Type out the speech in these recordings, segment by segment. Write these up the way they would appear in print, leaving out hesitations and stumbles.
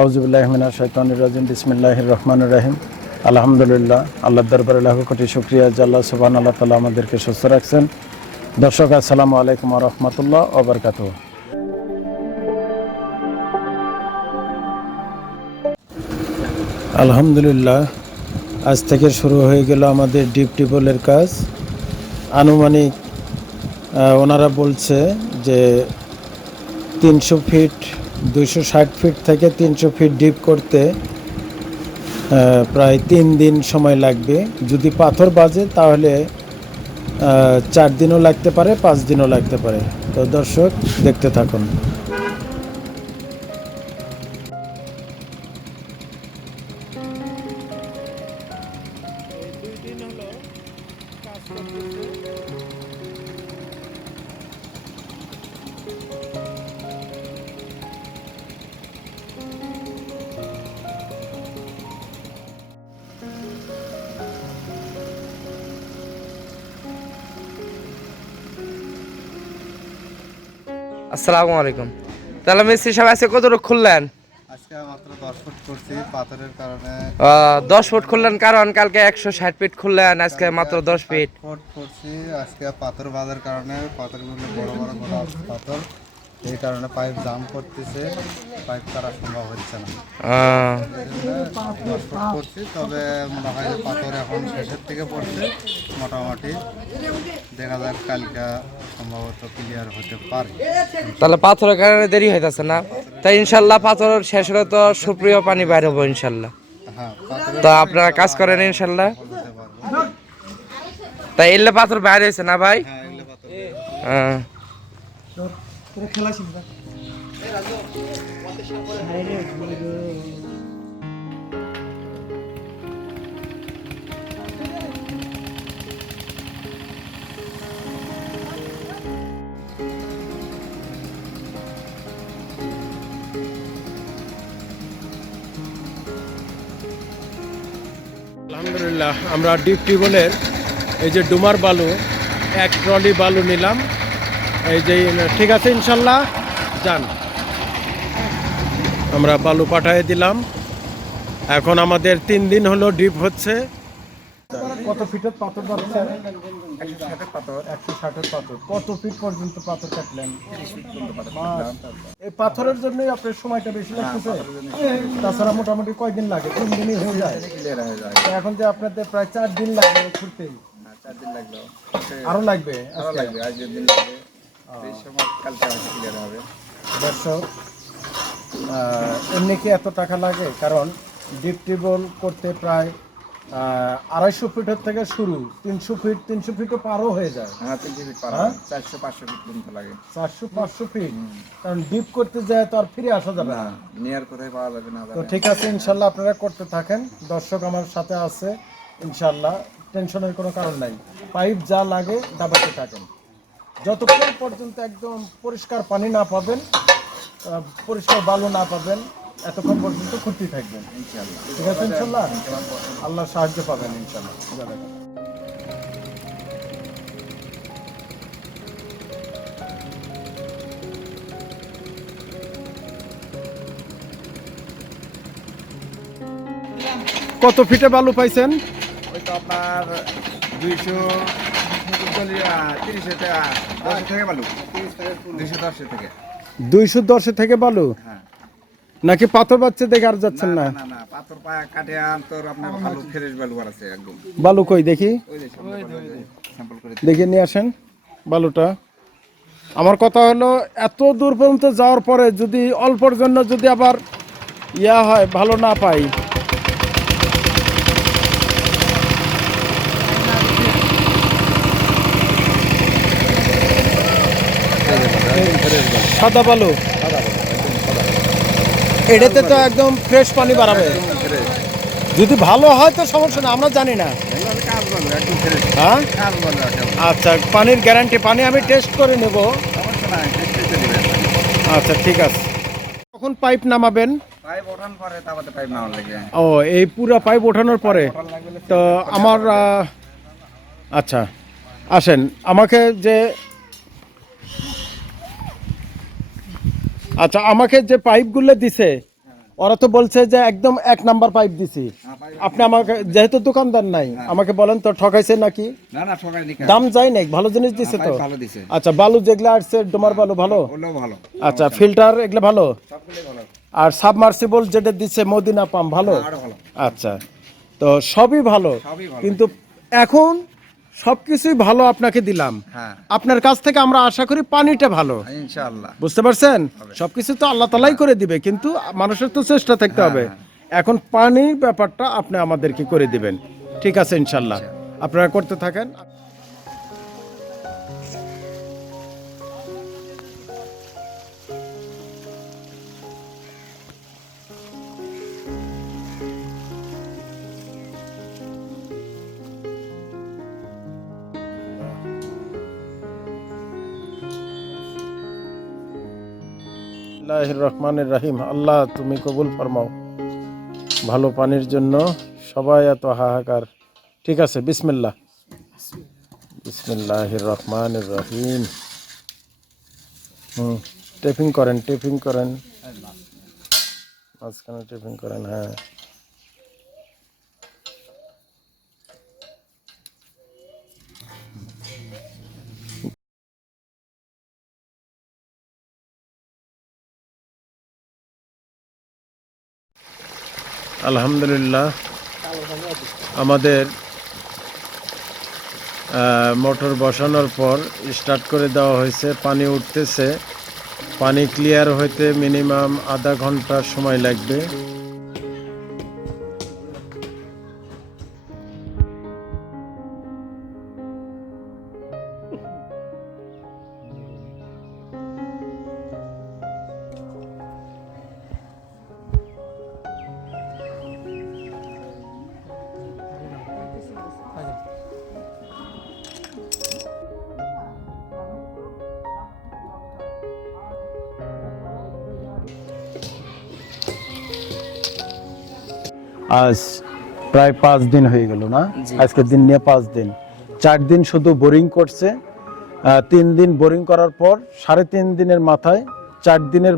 আউযুবিল্লাহি মিনাশ শাইতানির রাজিম বিসমিল্লাহির রহমানির রহিম। আলহামদুলিল্লাহ, আল্লাহর দরবারে লাখ কোটি শুকরিয়া যে আল্লাহ সুবহানাহু ওয়া তাআলা আমাদেরকে সুস্থ রাখছেন। দর্শক, আসসালামু আলাইকুম ওয়া রাহমাতুল্লাহ ওয়া বারাকাতুহু। আলহামদুলিল্লাহ, আজ থেকে শুরু হয়ে গেল আমাদের ডিপ টিউবওয়েলের কাজ। আনুমানিক ওনারা বলছে যে 300 ফিট, 260 ফিট থেকে 300 ফিট ডিপ করতে প্রায় 3 দিন সময় লাগবে। যদি পাথর বাজে তাহলে 4 দিনও লাগতে পারে, 5 দিনও লাগতে পারে। তো দর্শক, দেখতে থাকুন। আসসালামু আলাইকুম। তাহলে মিস্ত্রি সাহেব আজকে কতটুকু খুললেন? আজকে মাত্র 10 ফুট করছি পাথরের কারণে। 10 ফুট খুললেন, কারণ কালকে 160 ফিট খুললেন, আজকে মাত্র 10 ফিট ফুট করছি। আজকে পাথর বাঁধার কারণে পাথরগুলো বড় বড় গোটা পাথর, এই কারণে পাইপ জাম করতেছে, পাইপ করা সম্ভব হচ্ছে না। এই জন্য 10 ফুট করছি। তবে মনে হয় যে পাথর এখন শেষের থেকে পড়ছে, মোটামুটি দেখা যাক কালকে সম্ভবত ক্লিয়ার হতে পারে। তাহলে পাথরের কারণে দেরি হইতেছে না? তাই ইনশাল্লাহ পাথর শেষ হলে তো সুপ্রিয় পানি বাইর হবো ইনশাল্লাহ। হ্যাঁ, তো আপনারা কাজ করেন ইনশাল্লাহ। বলতে পারবো। তাই এলে পাথর বাইর হয়েছে না ভাই? হ্যাঁ, এগুলো পাথর। হ্যাঁ। আলহামদুলিল্লাহ, আমরা ডিপ টিউবওয়েলের এই যে ডুমার বালু, 1 ট্রলি বালু নিলাম। এই যে ঠিক আছে, ইনশাল্লাহ যান। আমরা বালু পাঠিয়ে দিলাম। এখন আমাদের 3 দিন হলো ডিপ হচ্ছে। কত ফিটের পাথর বাড়ছে? 160 পাথর। 160 পাথর। কত ফিট পর্যন্ত পাথর কাটলেন? 30 ফিট পর্যন্ত পাথর। এই পাথরের জন্যই আপনার সময়টা বেশি লাগতেছে। তাছাড়া মোটামুটি কয়দিন লাগে? 3 দিনই হয়ে যায়। ক্লিয়ার হয়ে যায়। তো এখন যে আপনাদের প্রায় 4 দিন লাগবে ঘুরতেই, 4 দিন লাগলো। আরো লাগবে আরো আজকে। লাগবে, আজ দিন লাগবে। এই সময় কালকে হয়তো ক্লিয়ার হবে। দর্শক, এমনি কি এত টাকা লাগে? কারণ ডিপ টিউবওয়েল করতে প্রায় 250 ফিটের থেকে শুরু, 300 ফিটও পারও হয়ে যায়। হ্যাঁ, 3 ফিট পার, হ্যাঁ? 400-500 ফিট পর্যন্ত লাগে। 400-500 ফিট, কারণ ডিপ করতে যায় তো আর ফিরে আসা যাবে না। নিয়ার কোথায় পাওয়া যাবে না। তো ঠিক আছে, ইনশাল্লাহ আপনারা করতে থাকেন। দর্শক আমার সাথে আছে, ইনশাল্লাহ টেনশনের কোনো কারণ নাই। পাইপ যা লাগে দাবাতে থাকেন, যতক্ষণ পর্যন্ত একদম পরিষ্কার পানি না পাবেন, পরিষ্কার বালু না পাবেন, এতক্ষণ পর্যন্ত খুঁজতে থাকবেন ইনশাল্লাহ। ঠিক আছে, ইনশাল্লাহ আল্লাহ সাহায্য পাবেন ইনশাল্লাহ। কত ফিটে বালু পাইছেন? ওই তো আপনার 230 থেকে বালু, 210 থেকে। 210 থেকে বালু? হ্যাঁ। নাকি পাথর বাচ্চা দেখে আর যাচ্ছেন না? না না, পাথর পায়া কাটে তোর আপনার ভালো ফ্রেশ বালু আছে একদম। বালু কই দেখি, ওই যে স্যাম্পল করে দেখে নিয়ে আসেন বালুটা। আমার কথা হলো, এত দূর পর্যন্ত যাওয়ার পরে যদি অল্পর জন্য যদি আবার হয়, ভালো না পাই। সাদা বালু, এটাতে তো একদম ফ্রেশ পানি বাড়াবে। যদি ভালো হয় তো সমস্যা না, আমরা জানি না। কাজ বালু একদম ফ্রেশ। হ্যাঁ, কাজ বালু একদম। আচ্ছা, পানির গ্যারান্টি, পানি আমি টেস্ট করে নেব। সমস্যা নাই, টেস্টে দিবেন। আচ্ছা, ঠিক আছে। কখন পাইপ নামাবেন? পাইপ ওঠান পরে তারপরে পাইপ নামার লাগে। ও, এই পুরো পাইপ ওঠানোর পরে? তো আমার আচ্ছা, আসেন আমাকে যে আমাকে যে পাইপগুলো দিছে, ওরা তো বলছে যে একদম 1 নাম্বার পাইপ দিছি। আপনি আমাকে যেহেতু দোকানদার নাই আমাকে বলেন তো ঠকাইছে নাকি? না না ঠকাইনি কেন? দাম যায় নাই, ভালো জিনিস দিছে তো। ভালো দিছে। আচ্ছা, বালু যেগুলো আসছে ডোমার বালু ভালো। ওগুলো ভালো। আচ্ছা, ফিল্টার এগুলো ভালো। সবগুলোই ভালো। আর সাবমার্সিবল যেটা দিচ্ছে মদিনা পাম্প ভালো। আরো ভালো। আচ্ছা, তো সবই ভালো, সবই ভালো। কিন্তু এখন সবকিছুই ভালো আপনাকে দিলাম। হ্যাঁ। আপনার কাছ থেকে আমরা আশা করি পানিটা ভালো। ইনশাআল্লাহ। বুঝতে পারছেন? সবকিছু তো আল্লাহ তালাই করে দিবে, কিন্তু মানুষের তো চেষ্টা থাকতে হবে। এখন পানির ব্যাপারটা আপনি আমাদেরকে করে দিবেন, ঠিক আছে? ইনশাল্লাহ আপনারা করতে থাকেন। বিসমিল্লাহির রহমানির রহিম। আল্লাহ তুমি কবুল ফরমাও। ভালো পানির জন্য সবাই এত হাহাকার। ঠিক আছে, বিসমিল্লাহ। বিসমিল্লাহির রহমানির রহিম। টেপিং করেন, টেপিং করেন, মাঝখানে টেপিং করেন। হ্যাঁ, আলহামদুলিল্লাহ আমাদের মোটর বসানোর পর স্টার্ট করে দেওয়া হয়েছে, পানি উঠতেছে। পানি ক্লিয়ার হইতে মিনিমাম আধা ঘন্টা সময় লাগবে। আজ প্রায় 5 দিন হয়ে গেল না? আজকের দিন নিয়ে 5 দিন। 4 দিন শুধু বোরিং করছে, 3 দিন বোরিং করার পর 3.5 দিনের মাথায় 4 দিনের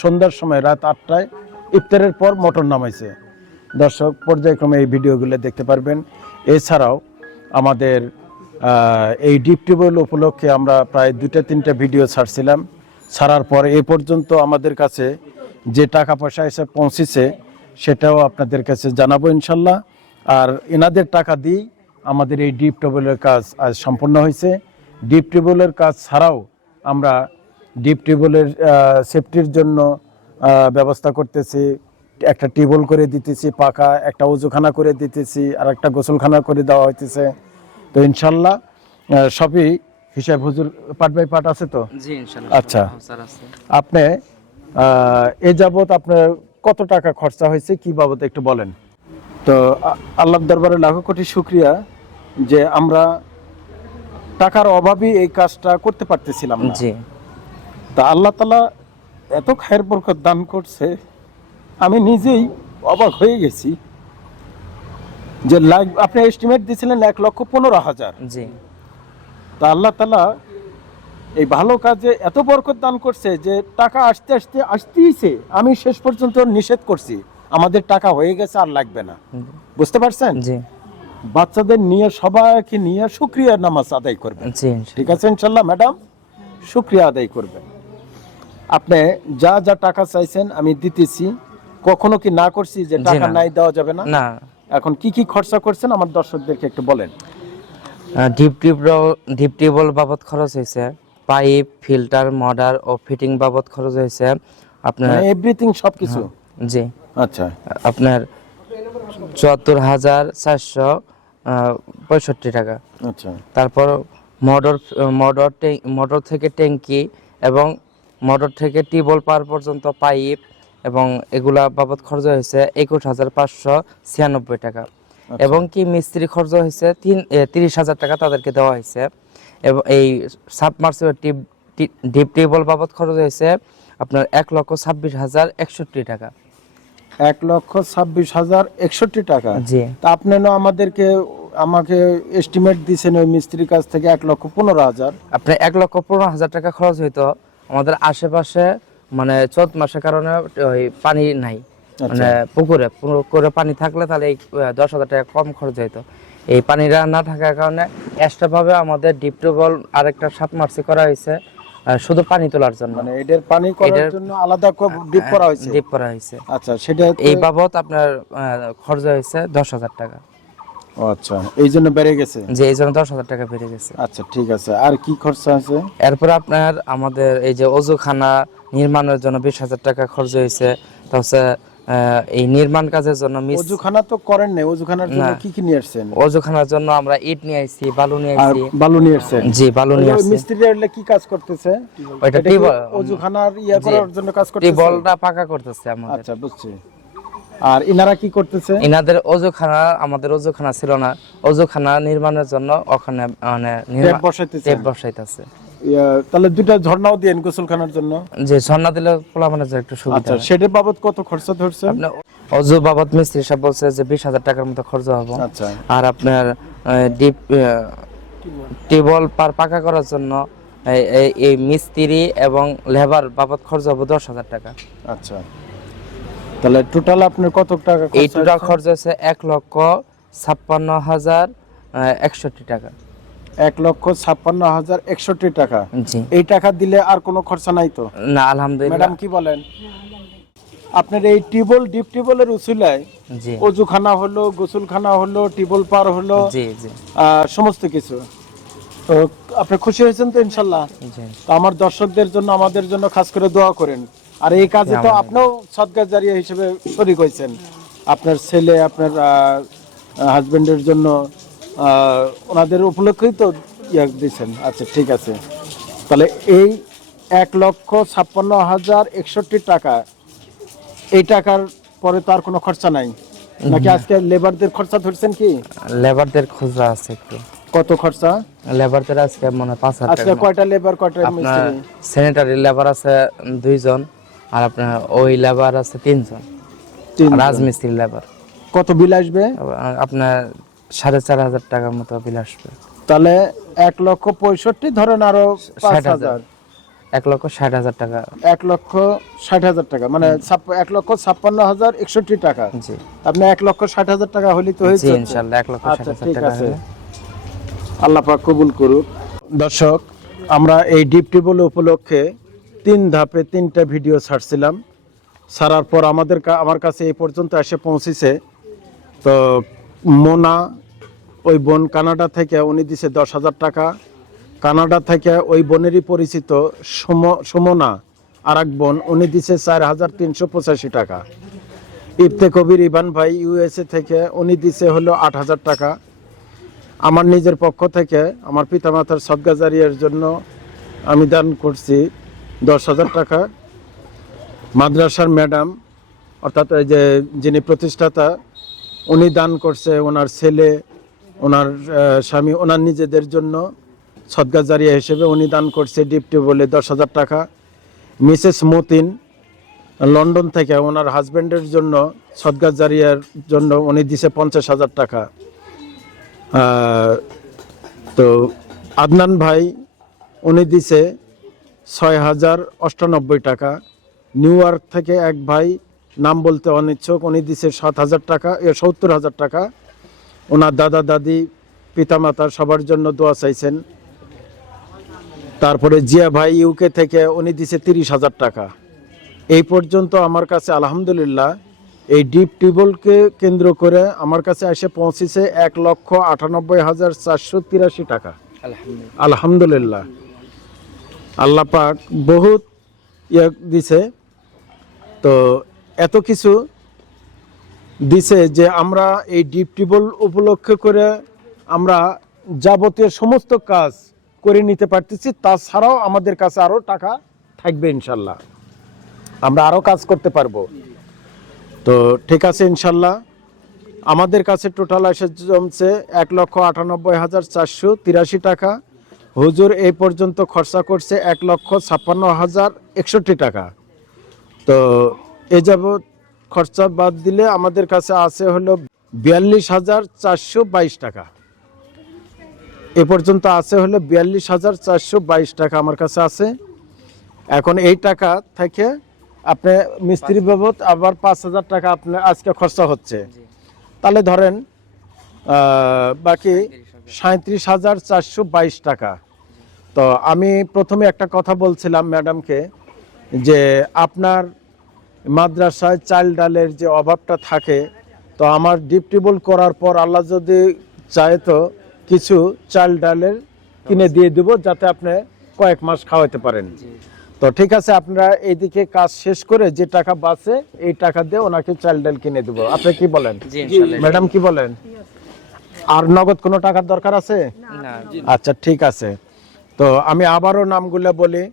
সন্ধ্যার সময় রাত 8টায় ইফতারের পর মোটর নামাইছে। দর্শক পর্যায়ক্রমে এই ভিডিওগুলো দেখতে পারবেন। এছাড়াও আমাদের এই ডিপ টিউবওয়েল উপলক্ষে আমরা প্রায় 2-3টা ভিডিও ছাড়ছিলাম। ছাড়ার পর এ পর্যন্ত আমাদের কাছে যে টাকা পয়সা এসে পৌঁছেছে সেটাও আপনাদের কাছে জানাবো ইনশাল্লাহ। আর এনাদের টাকা দিয়েই আমাদের এই ডিপ টিউবওয়েলের কাজ আজ সম্পন্ন হয়েছে। ডিপ টিউবওয়েলের কাজ ছাড়াও আমরা ডিপ টিউবওয়েলের সেফটির জন্য ব্যবস্থা করতেছি। একটা টিউবওয়েল করে দিতেছি পাকা, একটা ওজুখানা করে দিতেছি, আর একটা গোসলখানা করে দেওয়া হইতেছে। তো ইনশাল্লাহ সবই হিসাব হুজুর পার্ট বাই পার্ট আছে তো? জি ইনশাআল্লাহ। আচ্ছা, আপনি এ যাবত আপনার কত টাকা খরচা হয়েছে, কি বাবদ একটু বলেন তো। আল্লাহর দরবারে লাখো কোটি শুকরিয়া যে আমরা টাকার অভাবই এই কাজটা করতে পারতেছিলাম না। জি। তা আল্লাহ তাআলা এত খায়ের বরকত দান করছে, আমি নিজেই অবাক হয়ে গেছি। যে আপনি এস্টিমেট দিয়েছিলেন 1,15,000। জি। তা আল্লাহ তাআলা এই ভালো কাজে এত বরকত দান করছে যে টাকা আসতে আসতে আসতেইছে। আমি শেষ পর্যন্ত নিষেধ করছি, আমাদের টাকা হয়ে গেছে, আর লাগবে না। বুঝতে পারছেন? জি। বাচ্চাদের নিয়ে সবাইকে নিয়ে শুকরিয়া নামাজ আদায় করবেন। জি। ঠিক আছে ইনশাল্লাহ ম্যাডাম, শুকরিয়া আদায় করবেন। আপনি যা যা টাকা চাইছেন আমি দিতেছি। কখনো কি না করছি যে টাকা নাই দেওয়া যাবে না? না। এখন কি কি খরচা করছেন আমার দর্শকদেরকে একটু বলেন। ডিপ টিউবওয়েল বাবদ খরচ হয়েছে, পাইপ, ফিল্টার, মডার ও ফিটিং বাবদ খরচ হয়েছে আপনার এভরিথিং সবকিছু। জি। আচ্ছা, আপনার 74,465 টাকা। আচ্ছা, তারপর মোটর থেকে ট্যাঙ্কি এবং মোটর থেকে টিউবওয়েল পার পর্যন্ত পাইপ এবং এগুলা বাবদ খরচ হয়েছে 21,596 টাকা। এবং কি মিস্ত্রি খরচ হয়েছে 30,000 টাকা তাদেরকে দেওয়া হয়েছে। এবং এই সাবমার্সিবল ডিপ টিউবওয়েল বাবদ খরচ হয়েছে আপনার 1,26,061 টাকা। 1,26,061 টাকা। জি। তা আপনি না আমাকে এস্টিমেট দিয়েছেন ওই মিস্ত্রির কাছ থেকে 1,15,000। আপনার 1,15,000 টাকা খরচ হইতো। আমাদের আশেপাশে মানে চৈত মাসের কারণে ওই পানি নাই, মানে পুকুরে পানি থাকলে তাহলে এই 10,000 টাকা কম খরচ হইতো। এই পানিটা না থাকার কারণে এক্সট্রা ভাবে আমাদের ডিপ টিউবওয়েল আরেকটা সাবমার্সি করা হয়েছে শুধু পানি তোলার জন্য, মানে এটার পানি করার জন্য আলাদা ডিপ করা হয়েছে। ডিপ করা হয়েছে। আচ্ছা, সেটা এই বাবদ আপনার খরচ হয়েছে 10,000 টাকা। ও আচ্ছা, এই জন্য বেড়ে গেছে। যে এই জন্য 10,000 টাকা বেড়ে গেছে। আচ্ছা, ঠিক আছে। আর কি খরচা আছে? এরপর আপনার আমাদের এই যে অজুখানা নির্মাণের জন্য 20,000 টাকা খরচ হয়েছে। তাছাড়া এই নির্মাণ কাজের জন্য অজুখানা তো করেন নাই, অজুখানার জন্য কি কি নিয়ে আসছেন? অজুখানার জন্য আমরা ইট নিয়ে আইছি, বালু নিয়ে আর আইছি। বালু নিয়ে আসছেন? জি, বালু নিয়ে আসছি। মিস্ত্রিরা এলে কি কাজ করতেছে? ওইটা এটা কি অজুখানার করার জন্য কাজ করতেছে? টিউবওয়েলটা পাকা করতেছে আমাদের। আচ্ছা, বুঝছি। আর ইনারা কি করতেছে? ইনাদের অজুখানা, আমাদের অজুখানা ছিল না, অজুখানা নির্মাণের জন্য ওখানে মানে ট্যাপ বসাইতেছে। ট্যাপ বসাইতেছে। তাহলে দুটো ঝর্ণাও দেন গোসলখানার জন্য। যে ঝর্ণা দিলে পোলাপানের একটু সুবিধা। আচ্ছা, সেটার বাবদ কত খরচা ধরছেন? আপনার অজু বাবদ মিস্ত্রি সাহেব বলছে যে 20,000 টাকার মতো খরচ হবে। আচ্ছা। আর আপনার ডিপ টিউবওয়েল পাকা করার জন্য এই মিস্ত্রি এবং লেবার বাবদ খরচ হবে 10,000 টাকা। আচ্ছা, তাহলে টোটাল আপনার কত টাকা খরচ? এই টোটাল খরচ হচ্ছে 1,56,061 টাকা। 1,56,061 টাকা। জি। এই টাকা দিলে আর কোনো খরচা নাই তো? না, আলহামদুলিল্লাহ। ম্যাডাম কি বলেন? আপনার এই টিউবওয়েল, ডিপ টিউবওয়েলের উসিলায় জি, অজুখানা হলো, গোসলখানা হলো, টিউবওয়েল পার হলো, জি, জি, সমস্ত কিছু। তো আপনি খুশি হয়েছেন তো ইনশাল্লাহ? জি। তো আমার দর্শকদের জন্য, আমাদের জন্য খাস করে দোয়া করেন। আর এই কাজে তো আপনিও সদকা জারিয়া হিসেবে শরীক হয়েছেন। আপনার ছেলে, আপনার হাজবেন্ডের জন্য ওনাদের উপলক্ষেই তো দিয়েছেন। আচ্ছা, ঠিক আছে। তাহলে এই 1,56,061 টাকা, এই টাকার পরে তো আর কোনো খরচা নাই নাকি? আজকে লেবারদের খরচা ধরছেন কি? লেবারদের খরচা আছে একটু। কত খরচা? লেবারদের আজকে মনে হয় 5,000 আজকে টাকা। কয়টা লেবার, কয়টা আপনার মিস্ত্রি? স্যানিটারি লেবার আছে 2 জন, আর আপনার ওই লেবার আছে 3 জন, রাজমিস্ত্রি লেবার। কত বিল আসবে? আপনার 4,500 টাকার মতো বিল আসবে। তাহলে 1,65,000 ধরেন, আরো 5,000, 1,60,000 টাকা। 1,60,000 টাকা, মানে 1,56,061 টাকা। জি, আপনি 1,60,000 টাকা হলে তো হয়েছে। জি, ইনশাআল্লাহ 1,60,000 ঠিক টাকা আছে, হলে। আল্লাহ পাক কবুল করুক। দর্শক, আমরা এই ডিপ টিউবওয়েল উপলক্ষে 3 ধাপে 3টা ভিডিও ছাড়ছিলাম। ছাড়ার পর আমার কাছে এই পর্যন্ত এসে পৌঁছেছে। তো মোনা, ওই বোন কানাডা থেকে, উনি দিছে 10,000 টাকা। কানাডা থেকে ওই বোনেরই পরিচিত সুমনা আর এক বোন, উনি দিছে 4,385 টাকা। ইফতে কবির ইভান ভাই ইউএসএ থেকে, উনি দিছে হলো 8,000 টাকা। আমার নিজের পক্ষ থেকে আমার পিতামাতার সদকা জারিয়ার জন্য আমি দান করছি 10,000 টাকা। মাদ্রাসার ম্যাডাম, অর্থাৎ এই যে যিনি প্রতিষ্ঠাতা, উনি দান করছে ওনার ছেলে, ওনার স্বামী, ওনার নিজেদের জন্য সদকা জারিয়া হিসেবে উনি দান করছে ডিপ টিউবওয়েলে 10,000 টাকা। মিসেস মতিন লন্ডন থেকে ওনার হাজব্যান্ডের জন্য সদকা জারিয়ার জন্য উনি দিছে 50,000 টাকা। তো আদনান ভাই, উনি দিছে 6,098 টাকা। নিউ ইয়র্ক থেকে এক ভাই, নাম বলতে অনিচ্ছুক, উনি দিছে 7,000 টাকা, 70,000 টাকা। ওনার দাদা দাদি পিতামাতা সবার জন্য দোয়া চাইছেন। তারপরে জিয়া ভাই ইউকে থেকে, উনি দিছে 30,000 টাকা। এই পর্যন্ত আমার কাছে আলহামদুলিল্লাহ এই ডিপ টিউবওয়েলকে কেন্দ্র করে আমার কাছে এসে পৌঁছেছে 1,98,483 টাকা। আলহামদুলিল্লাহ, আল্লাহ পাক বহুত দিছে। তো এত কিছু দিছে যে আমরা এই ডিপ টিউবওয়েল উপলক্ষে করে আমরা যাবতীয় সমস্ত কাজ করে নিতে পারতেছি। তাছাড়াও আমাদের কাছে আরো টাকা থাকবে ইনশাল্লাহ, আমরা আরো কাজ করতে পারবো। তো ঠিক আছে ইনশাল্লাহ, আমাদের কাছে টোটাল এসে জমছে 1,98,483 টাকা। হুজুর এই পর্যন্ত খরচা করছে 1,56,061 টাকা। তো এ যাবৎ খরচা বাদ দিলে আমাদের কাছে আছে হলো 42,422 টাকা। এ পর্যন্ত আছে হলো 42,422 টাকা আমার কাছে আছে। এখন এই টাকা থেকে আপনি মিস্ত্রি বাবদ আবার 5,000 টাকা আপনার আজকে খরচা হচ্ছে, তাহলে ধরেন বাকি 37,422 টাকা। তো আমি প্রথমে একটা কথা বলছিলাম ম্যাডামকে যে আপনার মাদ্রাসায় চাল ডালের যে অভাবটা থাকে, তো আমার ডিপ টিউবওয়েল করার পর আল্লাহ যদি চায় তো কিছু চাল ডালের কিনে দিয়ে দেব, যাতে আপনি কয়েক মাস খাওয়াতে পারেন। তো ঠিক আছে, আপনারা এইদিকে কাজ শেষ করে যে টাকা বাঁচে এই টাকা দিয়ে ওনাকে চাল ডাল কিনে দেবো। আপনি কি বলেন ম্যাডাম, কি বলেন? আর নগদ কোনো টাকার দরকার আছে? আচ্ছা ঠিক আছে, তো আমি আবারও নামগুলো বলি।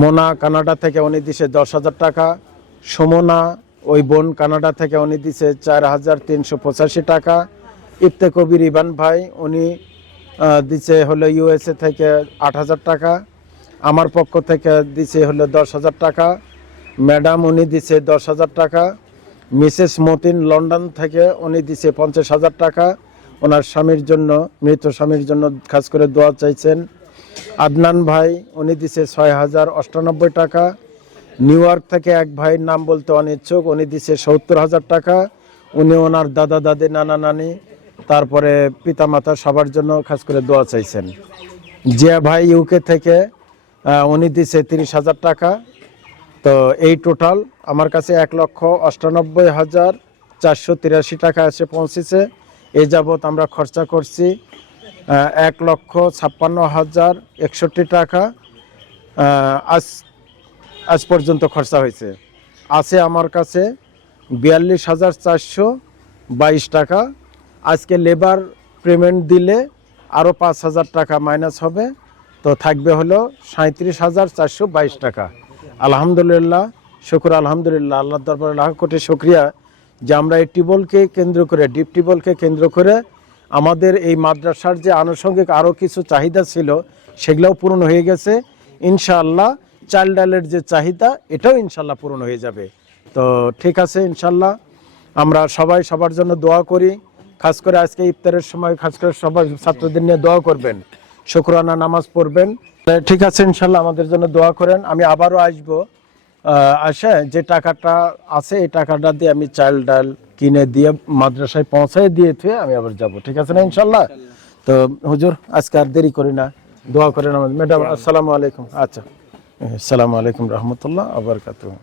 মোনা কানাডা থেকে উনি দিছে 10,000 টাকা। সুমনা ওই বোন কানাডা থেকে উনি দিছে 4,385 টাকা। ইফতে কবির ইবান ভাই উনি দিছে হলো ইউএসএ থেকে 8,000 টাকা। আমার পক্ষ থেকে দিছে হলো 10,000 টাকা। ম্যাডাম উনি দিছে 10,000 টাকা। মিসেস মতিন লন্ডন থেকে উনি দিছে 50,000 টাকা। ওনার স্বামীর জন্য, মৃত স্বামীর জন্য খাস করে দোয়া চাইছেন। আদনান ভাই উনি দিছে 6,098 টাকা। নিউ ইয়র্ক থেকে এক ভাইয়ের নাম বলতে অনিচ্ছুক, উনি দিছে 70,000 টাকা। উনি ওনার দাদা দাদি নানা নানি তারপরে পিতামাতা সবার জন্য খাস করে দোয়া চাইছেন। জিয়া ভাই ইউকে থেকে উনি দিছে 30,000 টাকা। তো এই টোটাল আমার কাছে 1,98,483 টাকা এসে পৌঁছেছে। এই যাবৎ আমরা খরচা করছি 1,56,061 টাকা আজ পর্যন্ত খরচা হয়েছে। আছে আমার কাছে 42,422 টাকা। আজকে লেবার পেমেন্ট দিলে আরও 5,000 টাকা মাইনাস হবে, তো থাকবে হলো 37,422 টাকা। আলহামদুলিল্লাহ, শুকর আলহামদুলিল্লাহ, আল্লাহর দরবারে লাখ কোটি শুকরিয়া যে আমরা এই টিউবওয়েলকে কেন্দ্র করে, ডিপ টিউবওয়েলকে কেন্দ্র করে আমাদের এই মাদ্রাসার যে আনুষঙ্গিক আরও কিছু চাহিদা ছিল সেগুলোও পূরণ হয়ে গেছে। ইনশাআল্লাহ চাল ডালের যে চাহিদা এটাও ইনশাআল্লাহ পূরণ হয়ে যাবে। তো ঠিক আছে, ইনশাআল্লাহ আমরা সবাই সবার জন্য দোয়া করি। খাস করে আজকে ইফতারের সময় খাস করে সবাই ছাত্রদের নিয়ে দোয়া করবেন, শুকরানা নামাজ পড়বেন। ঠিক আছে, ইনশাআল্লাহ আমাদের জন্য দোয়া করেন। আমি আবারও আসবো, আসে যে টাকাটা আছে এই টাকাটা দিয়ে আমি চাল ডাল কিনে দিয়ে মাদ্রাসায় পৌঁছায় দিয়ে থুয়ে আমি আবার যাব। ঠিক আছে না ইনশাআল্লাহ? তো হুজুর আজকে আর দেরি করি না, দোয়া করেন আমাদের। ম্যাডাম আসসালামু আলাইকুম। আচ্ছা, আসসালামু আলাইকুম রহমতুল্লাহ ওয়া বারাকাতুহু।